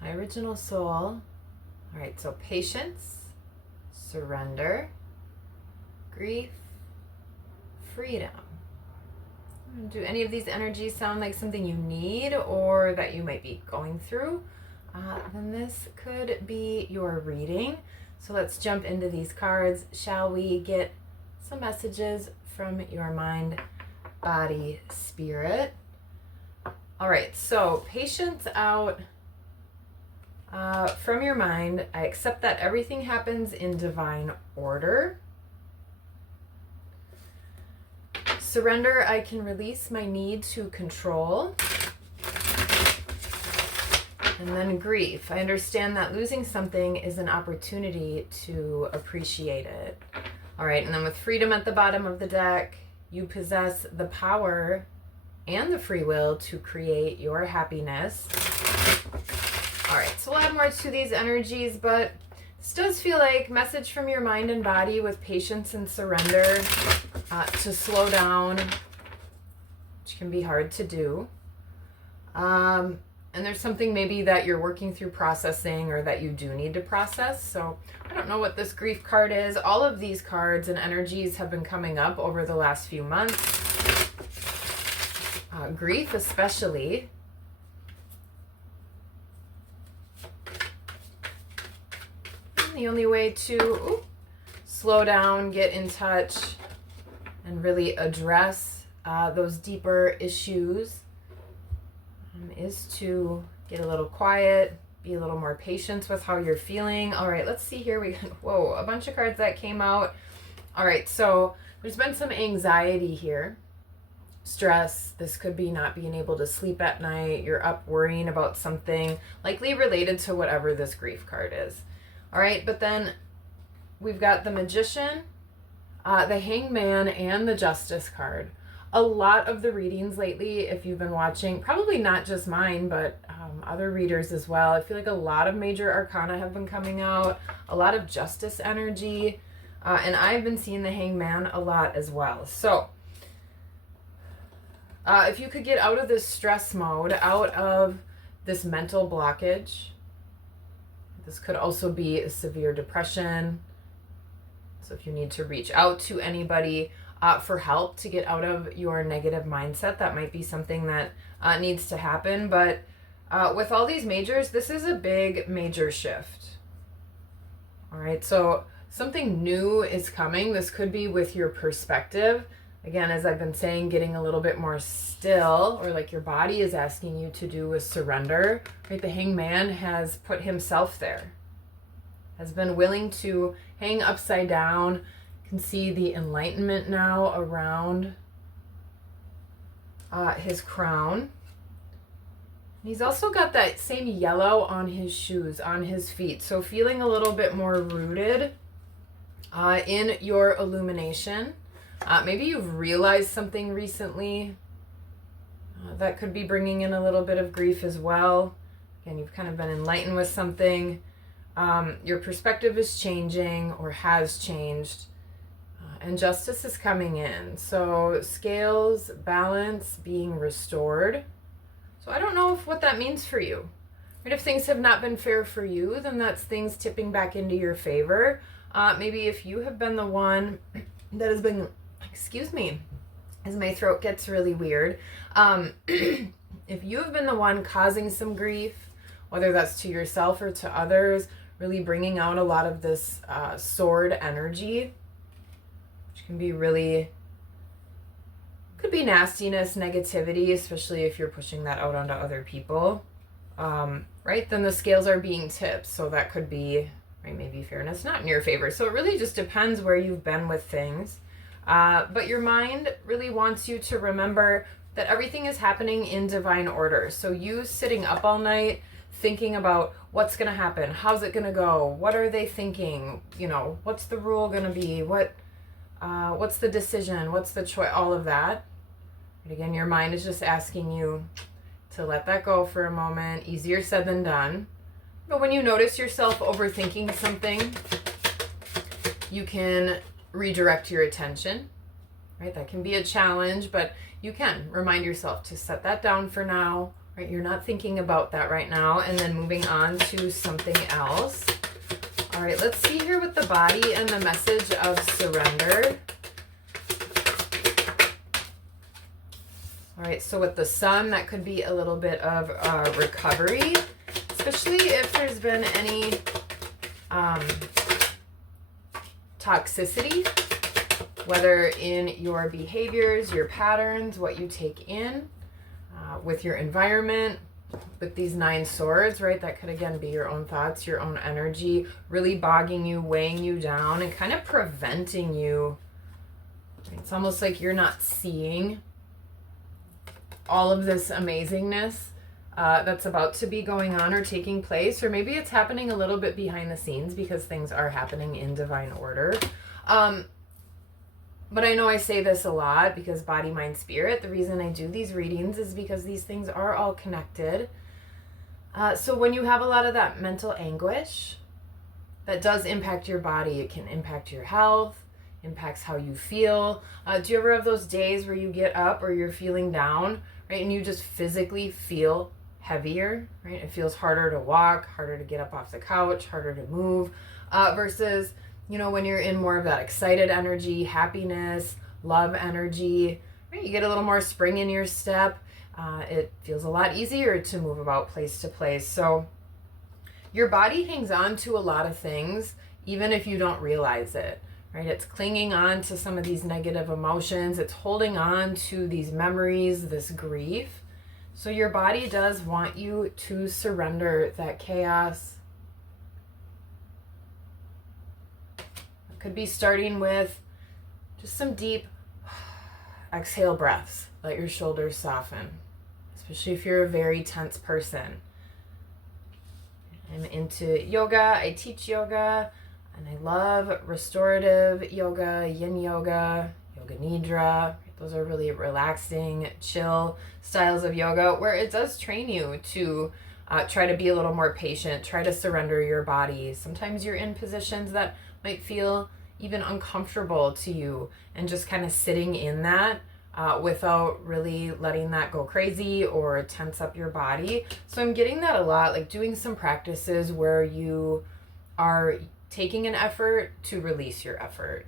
My original soul. All right, so patience, surrender, grief, freedom. Do any of these energies sound like something you need or that you might be going through? Then this could be your reading. So let's jump into these cards. Shall we get some messages from your mind, body, spirit? All right, so patience out. From your mind, I accept that everything happens in divine order. Surrender, I can release my need to control. And then grief, I understand that losing something is an opportunity to appreciate it. All right, and then with freedom at the bottom of the deck, you possess the power and the free will to create your happiness. All right, so we'll add more to these energies, but this does feel like message from your mind and body with patience and surrender, to slow down, which can be hard to do. And there's something maybe that you're working through processing or that you do need to process. So I don't know what this grief card is. All of these cards and energies have been coming up over the last few months. Grief especially. And the only way to slow down, get in touch, and really address those deeper issues is to get a little quiet, be a little more patient with how you're feeling. All right, let's see here. We got, whoa, a bunch of cards that came out. All right, so there's been some anxiety here, stress. This could be not being able to sleep at night. You're up worrying about something likely related to whatever this grief card is. All right, but then we've got the Magician, the Hangman, and the Justice card. A lot of the readings lately, if you've been watching, probably not just mine, but other readers as well, I feel like a lot of major arcana have been coming out, a lot of justice energy, and I've been seeing the Hangman a lot as well. So if you could get out of this stress mode, out of this mental blockage, this could also be a severe depression. So if you need to reach out to anybody for help to get out of your negative mindset, that might be something that needs to happen. But with all these majors, this is a big major shift. All right, so something new is coming. This could be with your perspective. Again, as I've been saying, getting a little bit more still, or like your body is asking you to do with surrender. Right, the Hangman has put himself there, has been willing to hang upside down. Can see the enlightenment now around his crown. He's also got that same yellow on his shoes, on his feet. So feeling a little bit more rooted in your illumination. Maybe you've realized something recently that could be bringing in a little bit of grief as well. Again, you've kind of been enlightened with something. Your perspective is changing or has changed. And justice is coming in. So scales, balance being restored. So I don't know what that means for you. Right? If things have not been fair for you, then that's things tipping back into your favor. Maybe if you have been the one that has been, excuse me, as my throat gets really weird. If you have been the one causing some grief, whether that's to yourself or to others, really bringing out a lot of this sword energy, can be really, could be nastiness, negativity, especially if you're pushing that out onto other people, right? Then the scales are being tipped, so that could be, right, maybe fairness not in your favor. So it really just depends where you've been with things. But your mind really wants you to remember that everything is happening in divine order. So you sitting up all night thinking about what's going to happen, how's it going to go, what are they thinking, you know, what's the rule going to be, what's the decision, what's the choice, all of that. And again, your mind is just asking you to let that go for a moment. Easier said than done. But when you notice yourself overthinking something, you can redirect your attention, right? That can be a challenge, but you can remind yourself to set that down for now, right? You're not thinking about that right now. And then moving on to something else. All right, let's see here with the body and the message of surrender. All right, so with the sun, that could be a little bit of recovery, especially if there's been any toxicity, whether in your behaviors, your patterns, what you take in, with your environment, with these 9 swords, right? That could, again, be your own thoughts, your own energy, really bogging you, weighing you down, and kind of preventing you. It's almost like you're not seeing all of this amazingness that's about to be going on or taking place, or maybe it's happening a little bit behind the scenes because things are happening in divine order. But I know I say this a lot because body, mind, spirit, the reason I do these readings is because these things are all connected. So when you have a lot of that mental anguish, that does impact your body. It can impact your health, impacts how you feel. Do you ever have those days where you get up or you're feeling down, right? And you just physically feel heavier, right? It feels harder to walk, harder to get up off the couch, harder to move, versus, you know, when you're in more of that excited energy, happiness, love energy, right? You get a little more spring in your step. It feels a lot easier to move about place to place. So your body hangs on to a lot of things, even if you don't realize it, right? It's clinging on to some of these negative emotions. It's holding on to these memories, this grief. So your body does want you to surrender that chaos. It could be starting with just some deep exhale breaths. Let your shoulders soften, especially if you're a very tense person. I'm into yoga. I teach yoga, and I love restorative yoga, yin yoga, yoga nidra. Those are really relaxing, chill styles of yoga where it does train you to try to be a little more patient, try to surrender your body. Sometimes you're in positions that might feel even uncomfortable to you, and just kind of sitting in that without really letting that go crazy or tense up your body. So I'm getting that a lot, like doing some practices where you are taking an effort to release your effort,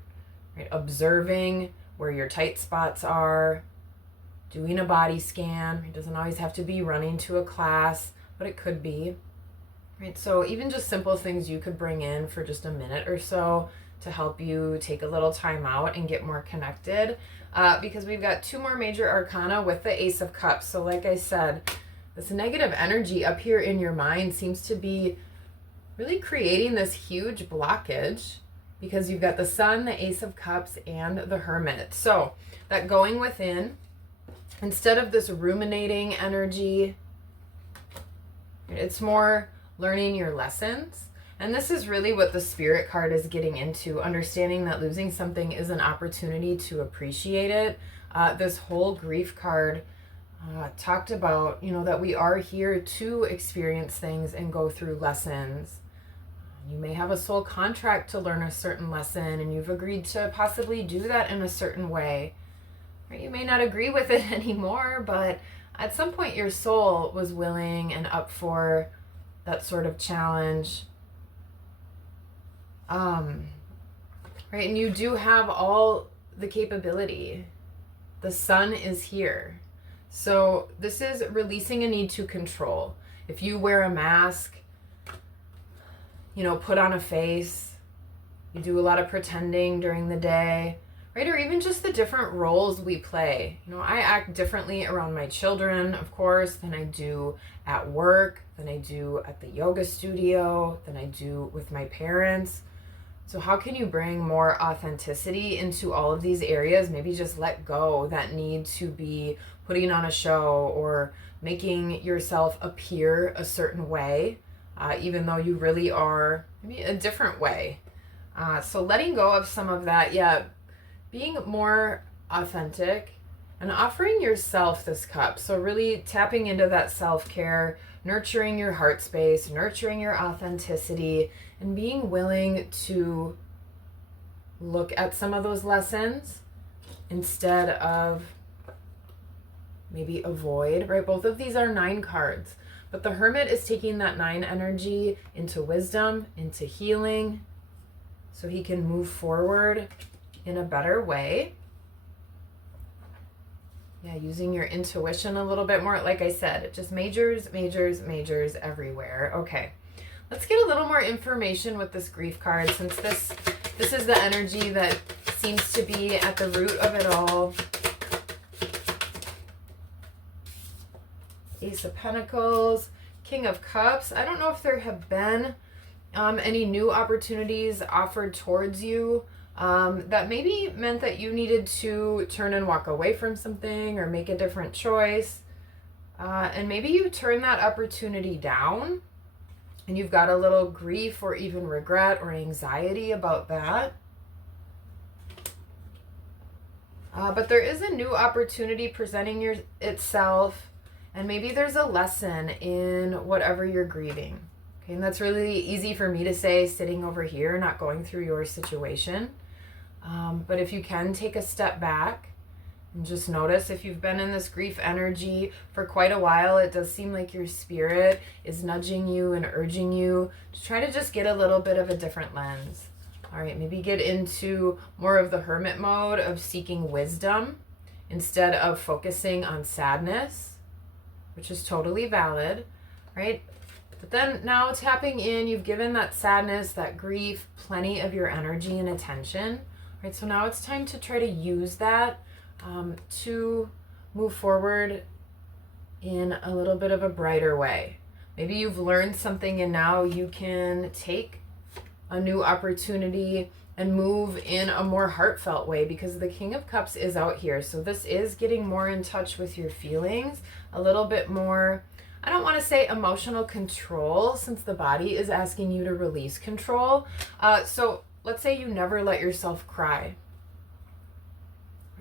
right? Observing where your tight spots are, doing a body scan. It doesn't always have to be running to a class, but it could be, right? So even just simple things you could bring in for just a minute or so to help you take a little time out and get more connected, because we've got 2 more major arcana with the Ace of Cups. So like I said, this negative energy up here in your mind seems to be really creating this huge blockage, because you've got the Sun, the Ace of Cups, and the Hermit. So that going within, instead of this ruminating energy, it's more learning your lessons. And this is really what the Spirit card is getting into, understanding that losing something is an opportunity to appreciate it. This whole grief card talked about, you know, that we are here to experience things and go through lessons. You may have a soul contract to learn a certain lesson, and you've agreed to possibly do that in a certain way. Or you may not agree with it anymore, but at some point your soul was willing and up for that sort of challenge. Right, and you do have all the capability. The Sun is here. So this is releasing a need to control. If you wear a mask, you know, put on a face, you do a lot of pretending during the day, right? Or even just the different roles we play. You know, I act differently around my children, of course, than I do at work, than I do at the yoga studio, than I do with my parents. So how can you bring more authenticity into all of these areas? Maybe just let go that need to be putting on a show or making yourself appear a certain way, even though you really are maybe a different way. So letting go of some of that, being more authentic and offering yourself this cup. So really tapping into that self-care, nurturing your heart space, nurturing your authenticity, and being willing to look at some of those lessons instead of maybe avoid, right? Both of these are 9 cards, but the Hermit is taking that 9 energy into wisdom, into healing, so he can move forward in a better way. Yeah, using your intuition a little bit more. Like I said, it just majors everywhere. Okay, let's get a little more information with this grief card, since this is the energy that seems to be at the root of it all. Ace of Pentacles, King of Cups. I don't know if there have been any new opportunities offered towards you that maybe meant that you needed to turn and walk away from something or make a different choice. And maybe you turn that opportunity down and you've got a little grief or even regret or anxiety about that. But there is a new opportunity presenting itself, and maybe there's a lesson in whatever you're grieving. Okay, and that's really easy for me to say sitting over here, not going through your situation. But if you can take a step back and just notice, if you've been in this grief energy for quite a while, it does seem like your spirit is nudging you and urging you to try to just get a little bit of a different lens. All right, maybe get into more of the hermit mode of seeking wisdom instead of focusing on sadness, which is totally valid, right? But then now tapping in, you've given that sadness, that grief, plenty of your energy and attention, right? So now it's time to try to use that to move forward in a little bit of a brighter way. Maybe you've learned something and now you can take a new opportunity and move in a more heartfelt way, because the King of Cups is out here. So this is getting more in touch with your feelings, a little bit more, I don't want to say emotional control, since the body is asking you to release control. So let's say you never let yourself cry.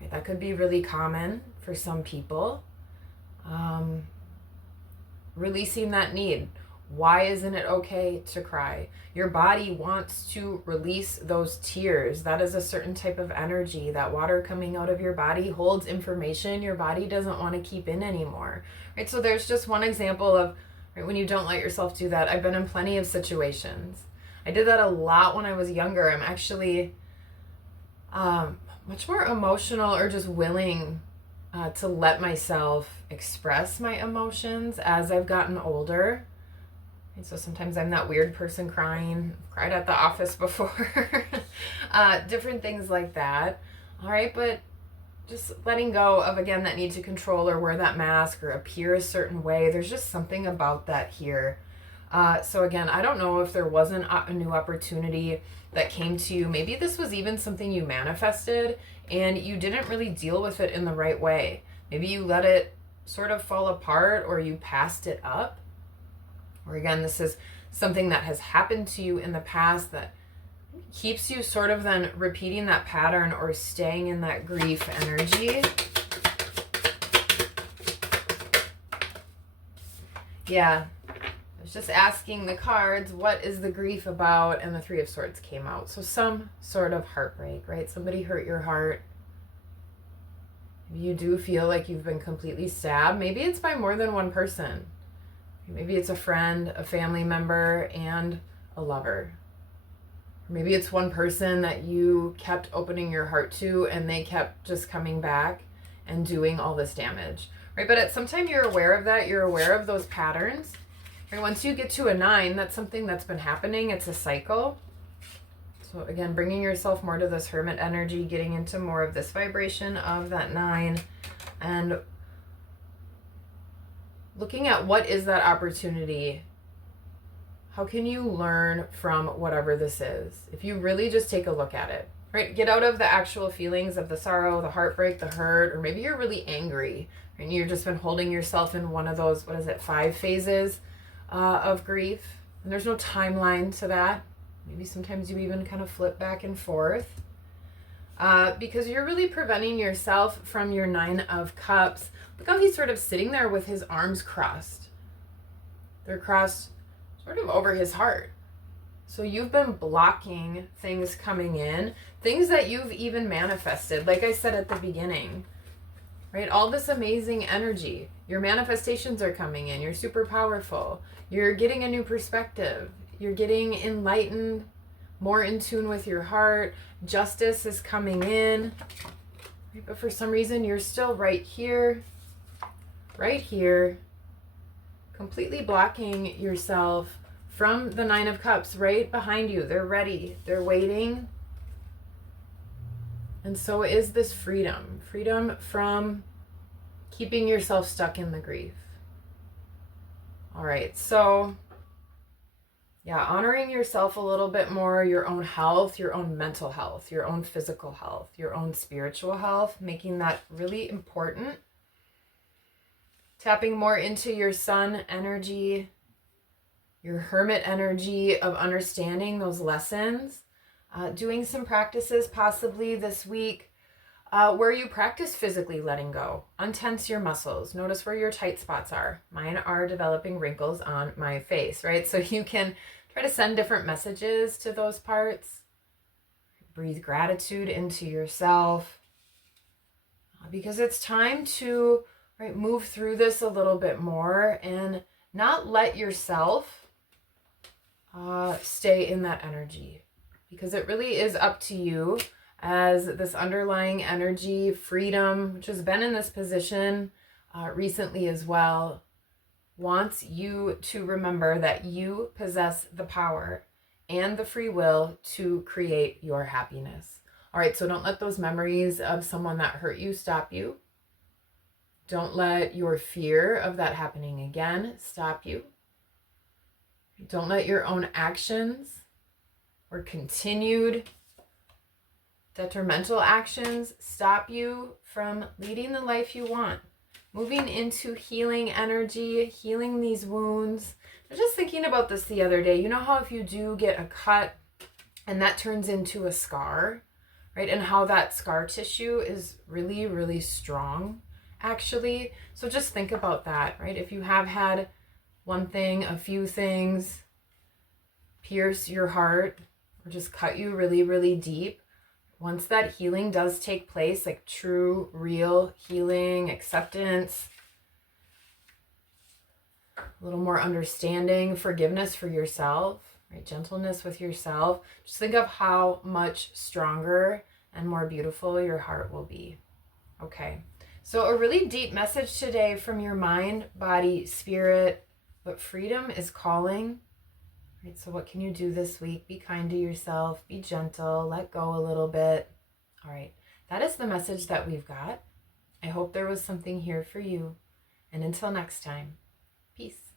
Right, that could be really common for some people. Releasing that need. Why isn't it okay to cry? Your body wants to release those tears. That is a certain type of energy. That water coming out of your body holds information your body doesn't want to keep in anymore. Right? So there's just one example of, right, when you don't let yourself do that. I've been in plenty of situations. I did that a lot when I was younger. I'm actually much more emotional, or just willing to let myself express my emotions as I've gotten older. And so sometimes I'm that weird person crying. I've cried at the office before. Different things like that. All right, but just letting go of, again, that need to control or wear that mask or appear a certain way. There's just something about that here. So again, I don't know if there wasn't a new opportunity that came to you. Maybe this was even something you manifested and you didn't really deal with it in the right way. Maybe you let it sort of fall apart, or you passed it up. Or again, this is something that has happened to you in the past that keeps you sort of then repeating that pattern or staying in that grief energy. Yeah, I was just asking the cards, what is the grief about? And the Three of Swords came out. So some sort of heartbreak, right? Somebody hurt your heart. Maybe you do feel like you've been completely stabbed. Maybe it's by more than one person. Maybe it's a friend, a family member, and a lover. Or maybe it's one person that you kept opening your heart to and they kept just coming back and doing all this damage. Right? But at some time you're aware of that. You're aware of those patterns. And once you get to a 9, that's something that's been happening. It's a cycle. So again, bringing yourself more to this hermit energy, getting into more of this vibration of that 9, and looking at what is that opportunity. How can you learn from whatever this is? If you really just take a look at it, right? Get out of the actual feelings of the sorrow, the heartbreak, the hurt, or maybe you're really angry and you've just been holding yourself in one of those, 5 phases of grief. And there's no timeline to that. Maybe sometimes you even kind of flip back and forth. Because you're really preventing yourself from your 9 of Cups. Look how he's sort of sitting there with his arms crossed. They're crossed sort of over his heart. So you've been blocking things coming in, things that you've even manifested. Like I said at the beginning, right? All this amazing energy. Your manifestations are coming in. You're super powerful. You're getting a new perspective. You're getting enlightened, more in tune with your heart. Justice is coming in. Right? But for some reason, you're still right here, completely blocking yourself from the Nine of Cups right behind you. They're ready. They're waiting. And so is this freedom. Freedom from keeping yourself stuck in the grief. All right, so yeah, honoring yourself a little bit more, your own health, your own mental health, your own physical health, your own spiritual health, making that really important. Tapping more into your sun energy, your hermit energy of understanding those lessons. Doing some practices possibly this week where you practice physically letting go. Untense your muscles. Notice where your tight spots are. Mine are developing wrinkles on my face, right? So you can try to send different messages to those parts. Breathe gratitude into yourself because it's time to move through this a little bit more and not let yourself stay in that energy, because it really is up to you as this underlying energy, freedom, which has been in this position recently as well, wants you to remember that you possess the power and the free will to create your happiness. All right, so don't let those memories of someone that hurt you stop you. Don't let your fear of that happening again stop you. Don't let your own actions or continued detrimental actions stop you from leading the life you want. Moving into healing energy, healing these wounds. I was just thinking about this the other day. You know how if you do get a cut and that turns into a scar, right? And how that scar tissue is really, really strong, actually. So just think about that, right? If you have had one thing, a few things pierce your heart or just cut you really, really deep, once that healing does take place, like true, real healing, acceptance, a little more understanding, forgiveness for yourself, right? Gentleness with yourself. Just think of how much stronger and more beautiful your heart will be. Okay, so a really deep message today from your mind, body, spirit, but freedom is calling. Right, so what can you do this week? Be kind to yourself, be gentle, let go a little bit. All right, that is the message that we've got. I hope there was something here for you. And until next time, peace.